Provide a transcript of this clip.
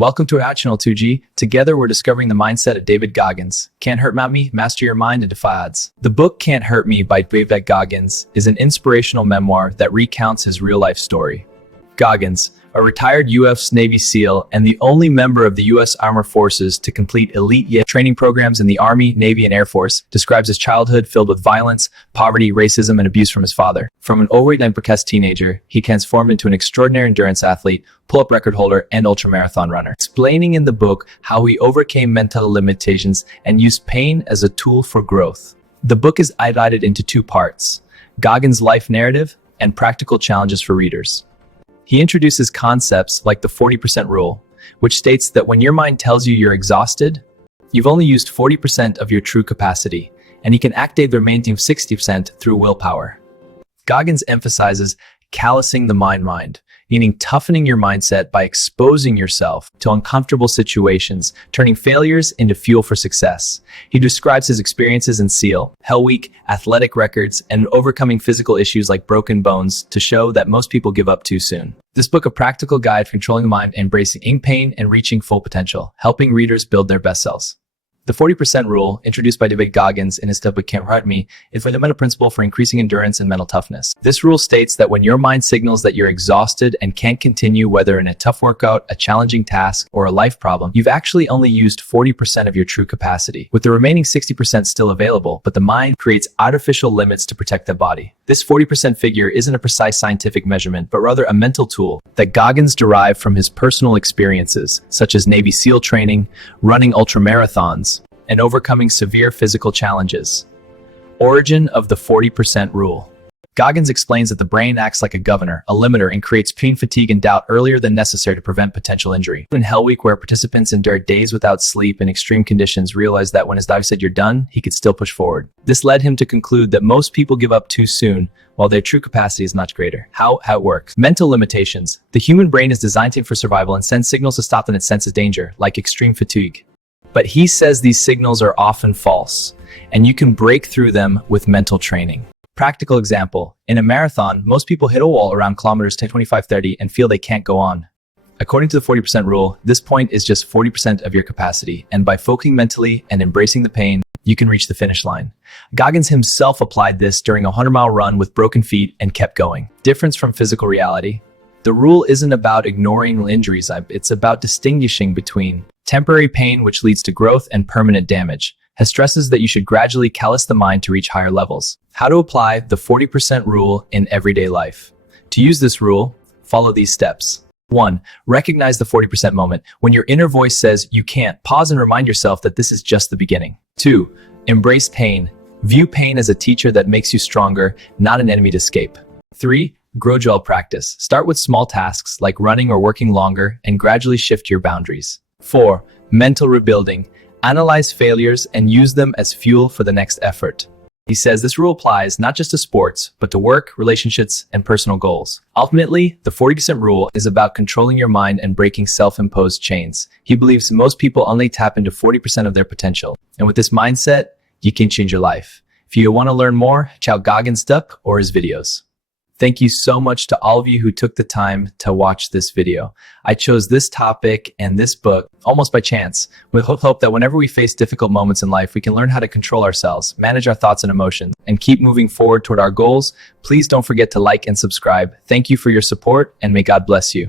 Welcome to our channel 2G. Together we're discovering the mindset of David Goggins. Can't hurt me, master your mind and defy odds. The book Can't Hurt Me by David Goggins is an inspirational memoir that recounts his real-life story. Goggins, a retired U.S. Navy SEAL and the only member of the U.S. Armed Forces to complete elite training programs in the Army, Navy, and Air Force, describes his childhood filled with violence, poverty, racism, and abuse from his father. From an overweight and perplexed teenager, he transformed into an extraordinary endurance athlete, pull-up record holder, and ultramarathon runner, explaining in the book how he overcame mental limitations and used pain as a tool for growth. The book is divided into two parts: Goggins' life narrative and practical challenges for readers. He introduces concepts like the 40% rule, which states that when your mind tells you you're exhausted, you've only used 40% of your true capacity, and you can activate the remaining 60% through willpower. Goggins emphasizes callousing the mind, meaning toughening your mindset by exposing yourself to uncomfortable situations, turning failures into fuel for success. He describes his experiences in SEAL, Hell Week, athletic records, and overcoming physical issues like broken bones to show that most people give up too soon. This book, a practical guide for controlling the mind, embracing pain, and reaching full potential, helping readers build their best selves. The 40% rule, introduced by David Goggins in his book Can't Hurt Me, is a fundamental principle for increasing endurance and mental toughness. This rule states that when your mind signals that you're exhausted and can't continue, whether in a tough workout, a challenging task, or a life problem, you've actually only used 40% of your true capacity, with the remaining 60% still available, but the mind creates artificial limits to protect the body. This 40% figure isn't a precise scientific measurement, but rather a mental tool that Goggins derived from his personal experiences, such as Navy SEAL training, running ultramarathons, and overcoming severe physical challenges. Origin of the 40% rule. Goggins explains that the brain acts like a governor, a limiter, and creates pain, fatigue, and doubt earlier than necessary to prevent potential injury. In Hell Week, where participants endured days without sleep in extreme conditions, realized that when his diver said you're done, he could still push forward. This led him to conclude that most people give up too soon, while their true capacity is much greater. How it works. Mental limitations. The human brain is designed for survival and sends signals to stop when it senses danger, like extreme fatigue. But he says these signals are often false, and you can break through them with mental training. Practical example: in a marathon, most people hit a wall around kilometers 10, 25, 30 and feel they can't go on. According to the 40% rule, this point is just 40% of your capacity, and by focusing mentally and embracing the pain, you can reach the finish line. Goggins himself applied this during a 100-mile run with broken feet and kept going. Difference from physical reality. The rule isn't about ignoring injuries, it's about distinguishing between temporary pain, which leads to growth, and permanent damage. Has stresses that you should gradually callous the mind to reach higher levels. How to apply the 40% rule in everyday life. To use this rule, follow these steps. 1. Recognize the 40% moment. When your inner voice says you can't, pause and remind yourself that this is just the beginning. 2. Embrace pain. View pain as a teacher that makes you stronger, not an enemy to escape. 3. Gradual practice. Start with small tasks like running or working longer and gradually shift your boundaries. 4. Mental rebuilding. Analyze failures and use them as fuel for the next effort. He says this rule applies not just to sports, but to work, relationships, and personal goals. Ultimately, the 40% rule is about controlling your mind and breaking self-imposed chains. He believes most people only tap into 40% of their potential. And with this mindset, you can change your life. If you want to learn more, check out Goggins' stuff or his videos. Thank you so much to all of you who took the time to watch this video. I chose this topic and this book almost by chance, with hope that whenever we face difficult moments in life, we can learn how to control ourselves, manage our thoughts and emotions, and keep moving forward toward our goals. Please don't forget to like and subscribe. Thank you for your support, and may God bless you.